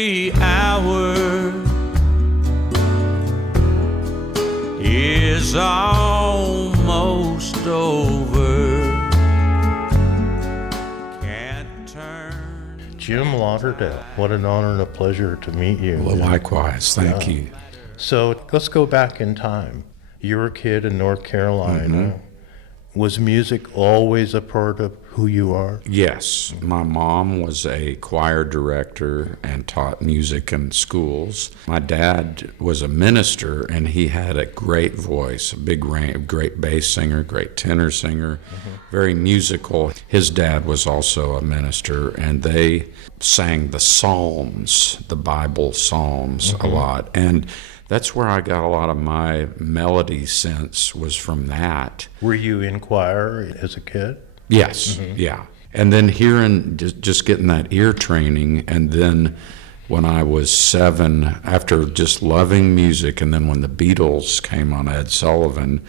every hour is almost over. Can't turn. Jim Lauderdale, what an honor and a pleasure to meet you. Well, likewise, thank you. So let's go back in time. You were a kid in North Carolina. Mm-hmm. Was music always a part of who you are? Yes, my mom was a choir director and taught music in schools. My dad was a minister, and he had a great voice, a big range, great bass singer, great tenor singer, very musical. His dad was also a minister, and they sang the Psalms, the Bible Psalms a lot. And that's where I got a lot of my melody sense, was from that. Were you in choir as a kid? Yes, yeah. And then hearing, just getting that ear training, and then when I was 7, after just loving music, and then when the Beatles came on Ed Sullivan,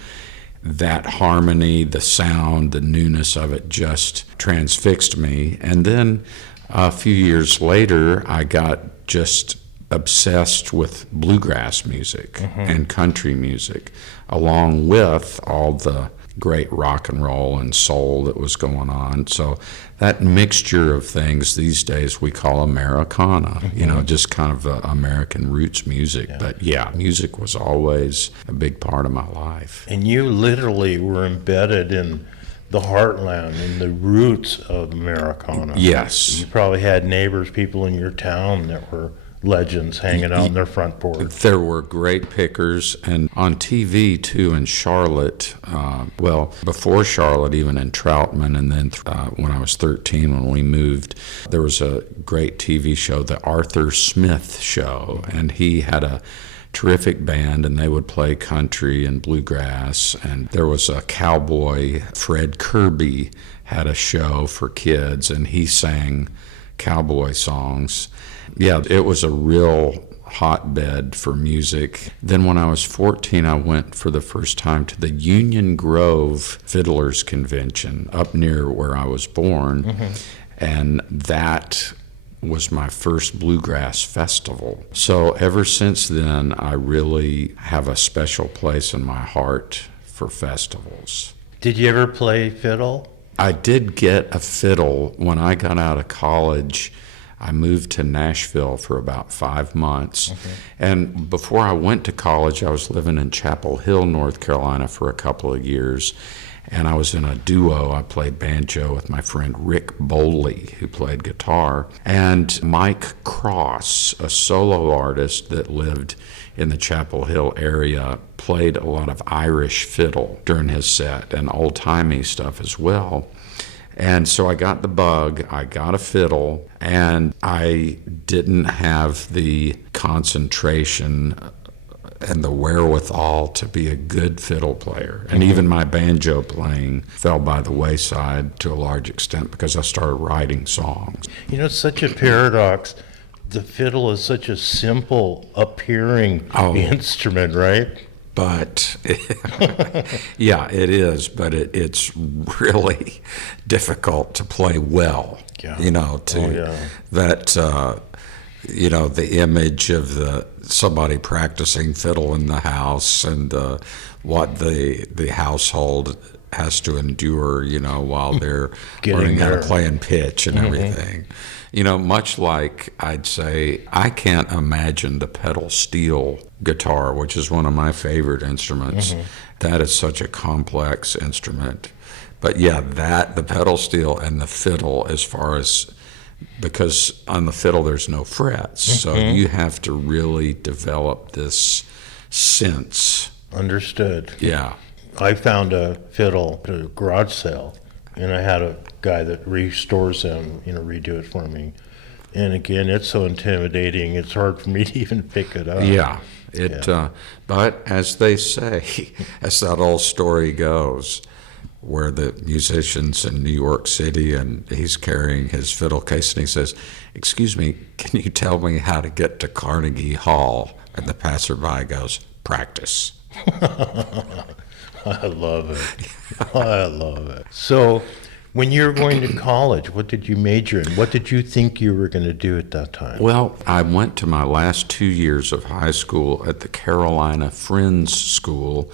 that harmony, the sound, the newness of it just transfixed me. And then a few years later, I got just obsessed with bluegrass music and country music, along with all the great rock and roll and soul that was going on. So that mixture of things these days we call Americana, you know, just kind of American roots music. Yeah. But yeah, music was always a big part of my life. And you literally were embedded in the heartland and the roots of Americana. Yes. You probably had neighbors, people in your town that were legends hanging out on their front porch. There were great pickers, and on TV too in Charlotte, well, before Charlotte, even in Troutman, and then when I was 13, when we moved, there was a great TV show, The Arthur Smith Show, and he had a terrific band, and they would play country and bluegrass, and there was a cowboy, Fred Kirby, had a show for kids, and he sang cowboy songs. Yeah, it was a real hotbed for music. Then when I was 14, I went for the first time to the Union Grove Fiddlers Convention up near where I was born, and that was my first bluegrass festival. So ever since then, I really have a special place in my heart for festivals. Did you ever play fiddle? I did get a fiddle when I got out of college. I moved to Nashville for about 5 months. And before I went to college, I was living in Chapel Hill, North Carolina for a couple of years. And I was in a duo. I played banjo with my friend Rick Bowley, who played guitar, and Mike Cross, a solo artist that lived in the Chapel Hill area, played a lot of Irish fiddle during his set and old-timey stuff as well. And so I got the bug, I got a fiddle, and I didn't have the concentration and the wherewithal to be a good fiddle player. And even my banjo playing fell by the wayside to a large extent because I started writing songs. You know, it's such a paradox. The fiddle is such a simple appearing instrument, right? But, yeah, it is, but it's really difficult to play well, you know, that, you know, the image of somebody practicing fiddle in the house and what the household has to endure, you know, while they're learning how to play in pitch and everything. You know, much like I'd say, I can't imagine the pedal steel guitar, which is one of my favorite instruments. That is such a complex instrument. But yeah, the pedal steel and the fiddle, as far as, because on the fiddle there's no frets, so you have to really develop this sense. Understood. Yeah. I found a fiddle at a garage sale, and I had a guy that restores them, you know, redo it for me. And again, it's so intimidating, it's hard for me to even pick it up. Yeah. But as they say, as that old story goes, where the musician's in New York City and he's carrying his fiddle case and he says, "Excuse me, can you tell me how to get to Carnegie Hall?" And the passerby goes, "Practice." I love it. I love it. So When you were going to college, what did you major in? What did you think you were going to do at that time? Well, I went to my last 2 years of high school at the Carolina Friends School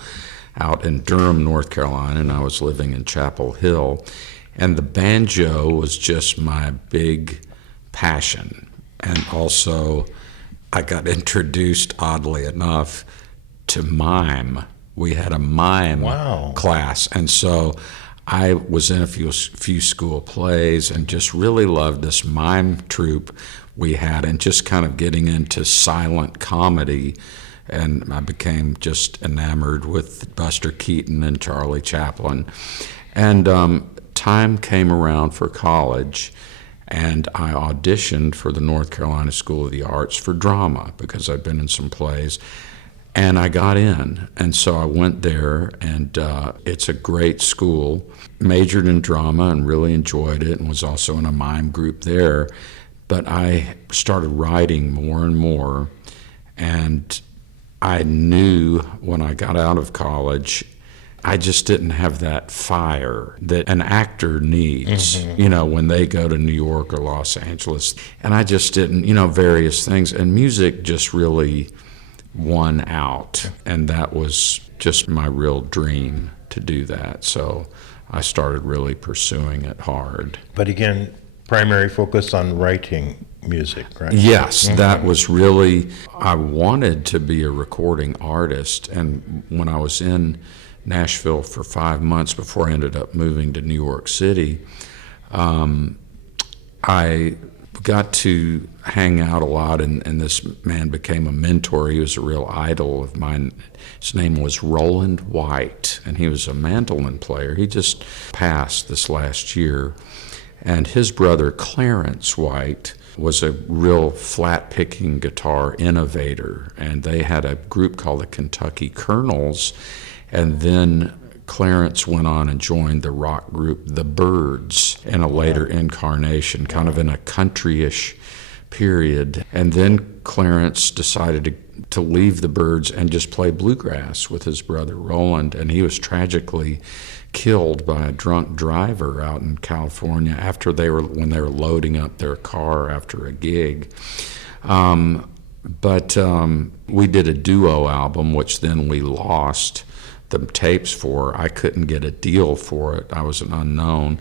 out in Durham, North Carolina, and I was living in Chapel Hill. And the banjo was just my big passion. And also, I got introduced, oddly enough, to mime. We had a mime class. And so I was in a few school plays and just really loved this mime troupe we had, and just kind of getting into silent comedy. And I became just enamored with Buster Keaton and Charlie Chaplin. And time came around for college, and I auditioned for the North Carolina School of the Arts for drama because I'd been in some plays. And I got in, and so I went there, and it's a great school. Majored in drama and really enjoyed it, and was also in a mime group there. But I started writing more and more, and I knew when I got out of college, I just didn't have that fire that an actor needs, when they go to New York or Los Angeles. And I just didn't, various things. And music just really won out, and that was just my real dream to do that. So I started really pursuing it hard. But again, primary focus on writing music, right? Yes, that was really, I wanted to be a recording artist. And when I was in Nashville for 5 months before I ended up moving to New York City, I got to hang out a lot, and this man became a mentor. He was a real idol of mine. His name was Roland White, and he was a mandolin player. He just passed this last year. And his brother, Clarence White, was a real flat-picking guitar innovator, and they had a group called the Kentucky Colonels, and then Clarence went on and joined the rock group The Byrds in a later incarnation, kind of in a country-ish period. And then Clarence decided to leave the Byrds and just play bluegrass with his brother Roland, and he was tragically killed by a drunk driver out in California when they were loading up their car after a gig. But we did a duo album, which then we lost the tapes for. I couldn't get a deal for it. I was an unknown.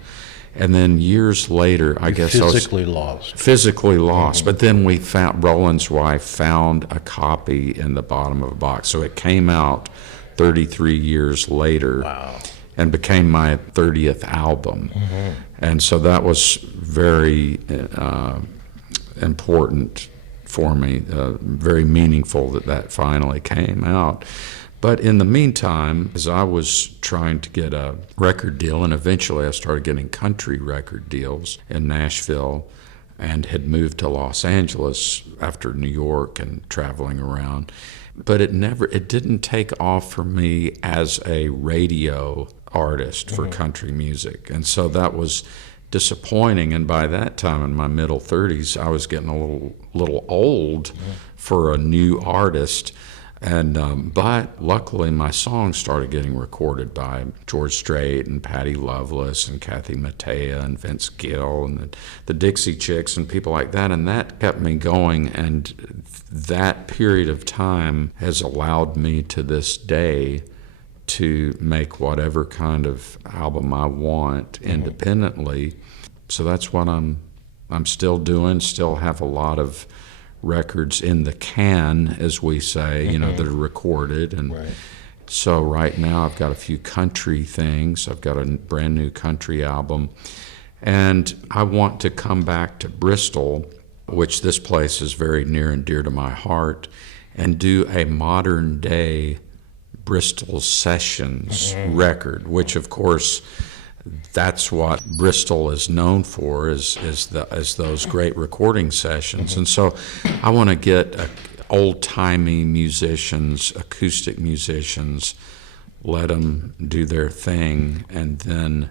And then years later, I guess physically lost. Physically lost. But then we found, Roland's wife found a copy in the bottom of a box. So it came out 33 years later. Wow. And became my 30th album. And so that was very important for me, very meaningful that finally came out. But in the meantime, as I was trying to get a record deal, and eventually I started getting country record deals in Nashville, and had moved to Los Angeles after New York and traveling around. But it didn't take off for me as a radio artist for country music. And so that was disappointing. And by that time, in my middle 30s, I was getting a little old for a new artist. And but luckily, my songs started getting recorded by George Strait and Patti Loveless and Kathy Mattea and Vince Gill and the Dixie Chicks and people like that. And that kept me going. And that period of time has allowed me to this day to make whatever kind of album I want independently. So that's what I'm still doing. Still have a lot of records in the can, as we say, that are recorded. And so right now I've got a few country things. I've got a brand new country album. And I want to come back to Bristol, which this place is very near and dear to my heart, and do a modern day Bristol Sessions record, which of course that's what Bristol is known for, is those great recording sessions. And so I want to get old-timey musicians, acoustic musicians, let them do their thing, and then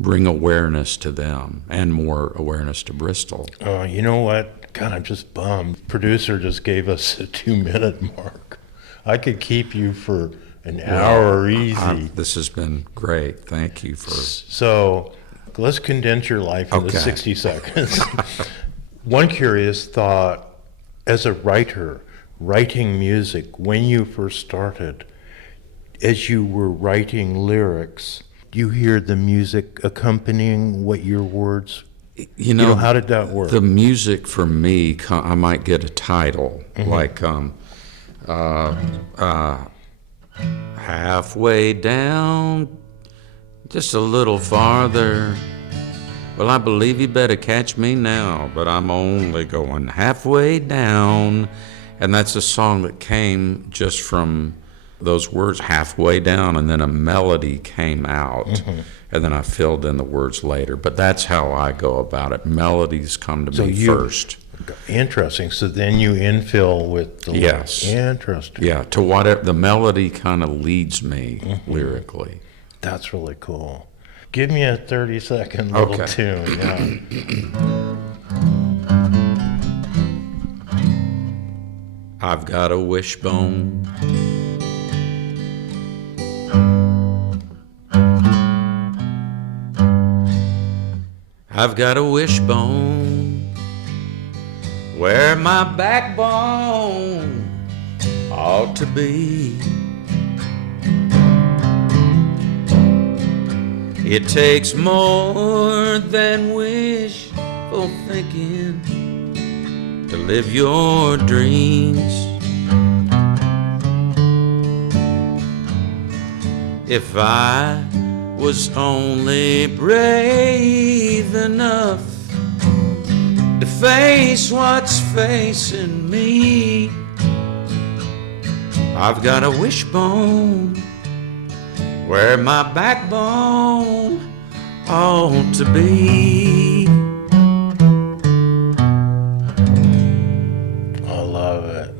bring awareness to them and more awareness to Bristol. You know what? God, I'm just bummed. Producer just gave us a 2-minute mark. I could keep you for an hour easy. This has been great. Thank you for... So let's condense your life into Okay. 60 seconds. One curious thought, as a writer, writing music, when you first started, as you were writing lyrics, do you hear the music accompanying what your words? You know, How did that work? the music for me, I might get a title like halfway down, just a little farther. Well, I believe you better catch me now, but I'm only going halfway down. And that's a song that came just from those words, halfway down, and then a melody came out. And then I filled in the words later. But that's how I go about it. Melodies come to me first. Interesting. So then you infill with the Yes. Interesting. Yeah, to whatever, the melody kind of leads me lyrically. That's really cool. Give me a 30-second little Okay. tune. Yeah. I've got a wishbone. I've got a wishbone where my backbone ought to be. It takes more than wishful thinking to live your dreams. If I was only brave enough to face what's facing me, I've got a wishbone where my backbone ought to be. I love it.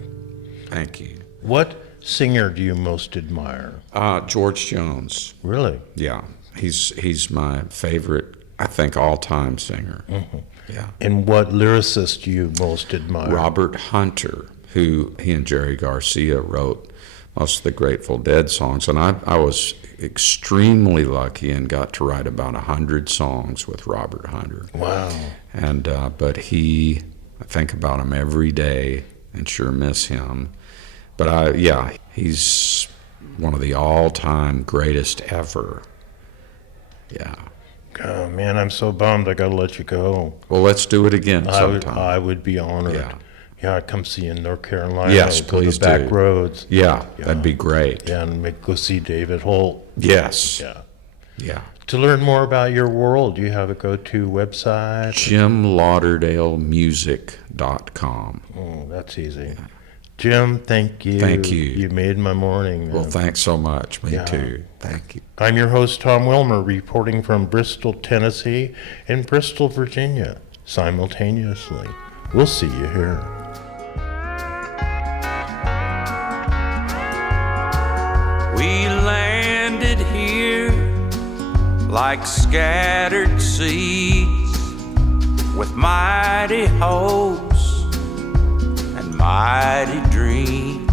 Thank you. What singer do you most admire? George Jones. Really? Yeah, he's my favorite, I think, all-time singer. Yeah. And what lyricist do you most admire? Robert Hunter, who he and Jerry Garcia wrote most of the Grateful Dead songs, and I was extremely lucky and got to write about 100 songs with Robert Hunter. Wow. And but I think about him every day and sure miss him. But he's one of the all-time greatest ever. Yeah. Oh, man, I'm so bummed. I got to let you go. Well, let's do it again sometime. I would be honored. Yeah. Yeah, I'd come see you in North Carolina. Yes, go please the back do. roads. Yeah, that'd be great. Yeah, and go see David Holt. Yes. Yeah. Yeah. To learn more about your world, do you have a go-to website? JimLauderdaleMusic.com. Oh, that's easy. Jim, thank you. Thank you. You made my morning. Well, thanks so much. Me Yeah. too. Thank you. I'm your host, Tom Wilmer, reporting from Bristol, Tennessee, and Bristol, Virginia, simultaneously. We'll see you here. We landed here like scattered seeds with mighty hopes and mighty dreams.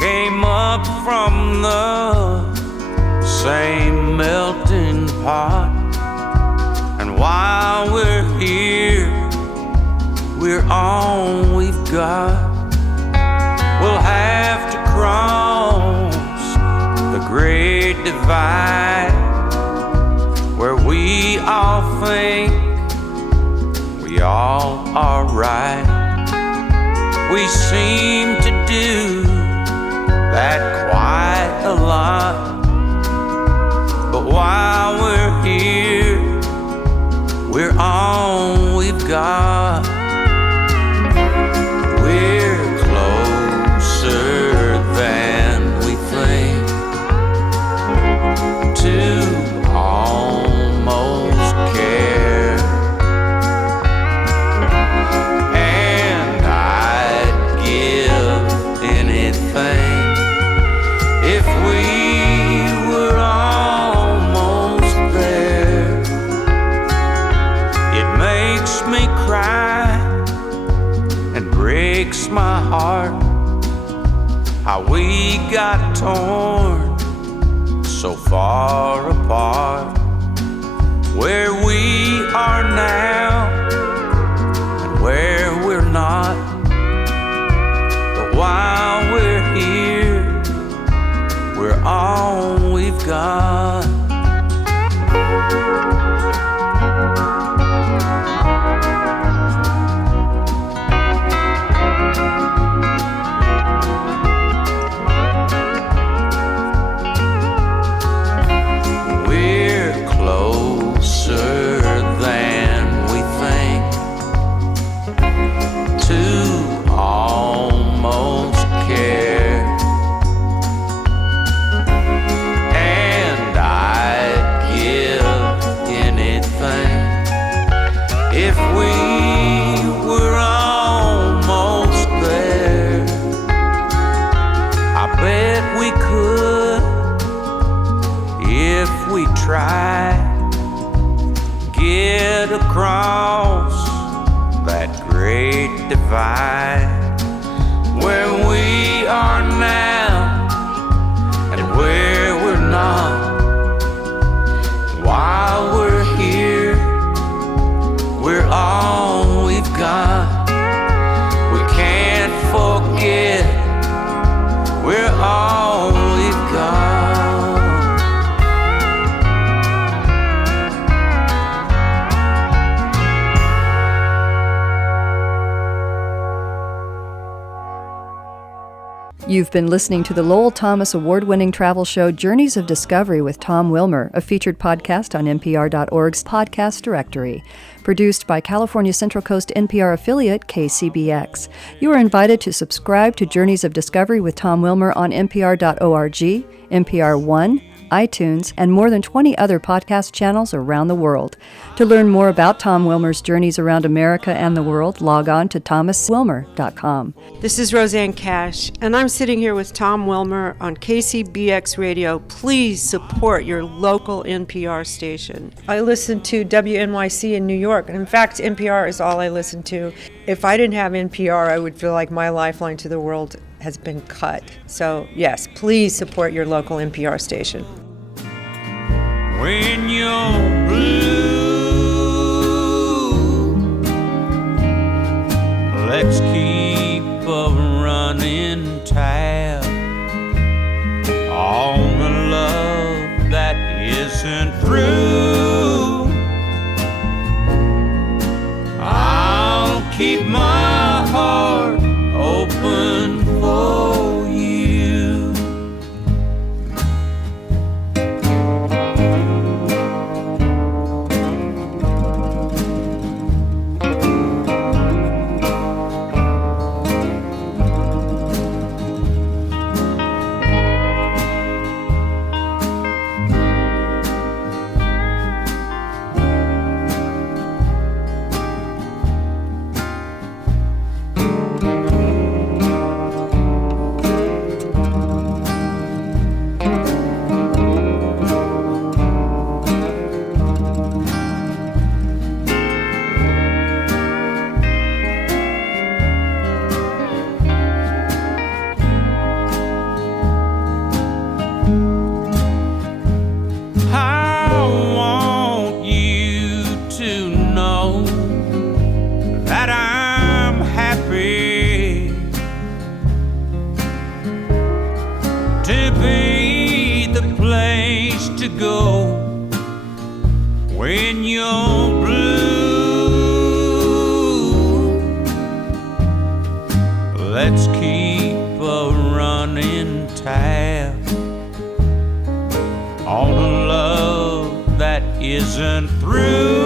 Came up from the same melting pot, and while we're here, we're all we've got. We'll have to cross the great divide where we all think we all are right. We seem to do that quite a lot, but while we're here, we're all we've got. We're closer than we think to almost care, and I'd give anything if we were almost there. It makes me cry and breaks my heart how we got torn so far apart. where we are now and where we're not. But while we're here, we're all we've got. Get across that great divide where we are now and where we're not. While we're here, we're all we've got. We can't forget, we're all we've got. You've been listening to the Lowell Thomas award-winning travel show Journeys of Discovery with Tom Wilmer, a featured podcast on NPR.org's podcast directory. Produced by California Central Coast NPR affiliate KCBX. You are invited to subscribe to Journeys of Discovery with Tom Wilmer on NPR.org, NPR One, iTunes, and more than 20 other podcast channels around the world. To learn more about Tom Wilmer's journeys around America and the world, log on to thomaswilmer.com. This is Roseanne Cash, and I'm sitting here with Tom Wilmer on KCBX Radio. Please support your local NPR station. I listen to WNYC in New York, and in fact, NPR is all I listen to. If I didn't have NPR, I would feel like my lifeline to the world has been cut. So yes, please support your local NPR station. When you're blue, let's keep a running tab on the love that isn't through. I'll keep my heart open for you. When you're blue, let's keep a running tab on a love that isn't through.